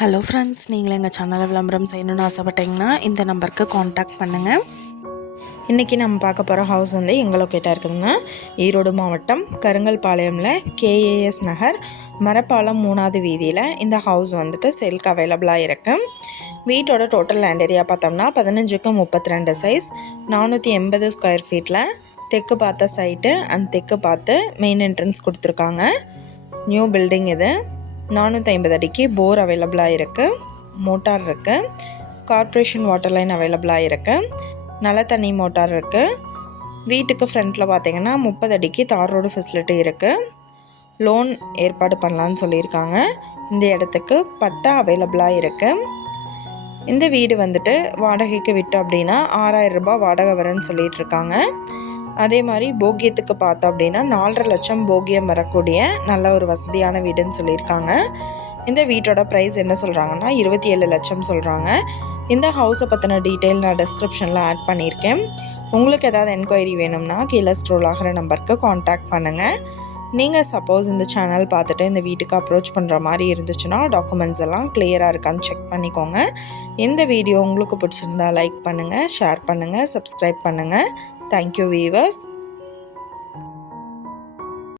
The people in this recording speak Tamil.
ஹலோ ஃப்ரெண்ட்ஸ் நீங்கள் எங்கள் சேனலை விளம்பரம் செய்யணும்னு ஆசைப்பட்டீங்கன்னா இந்த நம்பருக்கு காண்டாக்ட் பண்ணுங்கள் இன்றைக்கி நம்ம பார்க்க போகிற ஹவுஸ் வந்து எங்கே லொக்கேட்டாக இருக்குதுங்க. ஈரோடு மாவட்டம் கருங்கல்பாளையமில் கேஏஎஸ் நகர் மரப்பாலம் மூணாவது வீதியில் இந்த ஹவுஸ் வந்துட்டு சேல்க்கு அவைலபிளாக இருக்குது வீட்டோட டோட்டல் லேண்ட் ஏரியா பார்த்தோம்னா பதினஞ்சுக்கு முப்பத்தி ரெண்டு சைஸ் நானூற்றி எண்பது ஸ்கொயர் ஃபீட்டில் தெற்கு பார்த்த சைட்டு அண்ட் தெற்கு பார்த்து மெயின் என்ட்ரன்ஸ் கொடுத்துருக்காங்க. நியூ பில்டிங் இது. நானூற்றி ஐம்பது அடிக்கு போர் அவைலபிளாக இருக்குது மோட்டார் இருக்குது கார்ப்பரேஷன் வாட்டர் லைன் அவைலபிளாக இருக்குது நல்ல தண்ணி மோட்டார் இருக்குது வீட்டுக்கு ஃப்ரண்ட்டில் பார்த்தீங்கன்னா முப்பது அடிக்கு தார் ரோடு ஃபெசிலிட்டி இருக்குது லோன் ஏற்பாடு பண்ணலான்னு சொல்லியிருக்காங்க. இந்த இடத்துக்கு பட்டா அவைலபிளாக இருக்குது இந்த வீடு வந்துட்டு வாடகைக்கு விட்டோம் அப்படின்னா ஆறாயிரம் ரூபாய் வாடகை வரும்னு சொல்லிகிட்ருக்காங்க அதே மாதிரி போகியத்துக்கு பார்த்தோம் அப்படின்னா நாலரை லட்சம் போகியம் வரக்கூடிய நல்ல ஒரு வசதியான வீடுன்னு சொல்லியிருக்காங்க. இந்த வீட்டோட ப்ரைஸ் என்ன சொல்கிறாங்கன்னா இருபத்தி ஏழு லட்சம் சொல்கிறாங்க இந்த ஹவுஸை பற்றின டீட்டெயில் நான் டிஸ்கிரிப்ஷனில் ஆட் பண்ணியிருக்கேன். உங்களுக்கு ஏதாவது என்கொயரி வேணும்னா கீழே ஸ்ட்ரோல் ஆகிற நம்பருக்கு காண்டாக்ட் பண்ணுங்கள் நீங்கள் சப்போஸ் இந்த சேனல் பார்த்துட்டு இந்த வீட்டுக்கு அப்ரோச் பண்ணுற மாதிரி இருந்துச்சுன்னா டாக்குமெண்ட்ஸ் எல்லாம் கிளியராக இருக்கான்னு செக் பண்ணிக்கோங்க. இந்த வீடியோ உங்களுக்கு பிடிச்சிருந்தா லைக் பண்ணுங்கள் ஷேர் பண்ணுங்கள் சப்ஸ்கிரைப் பண்ணுங்கள் Thank you, viewers.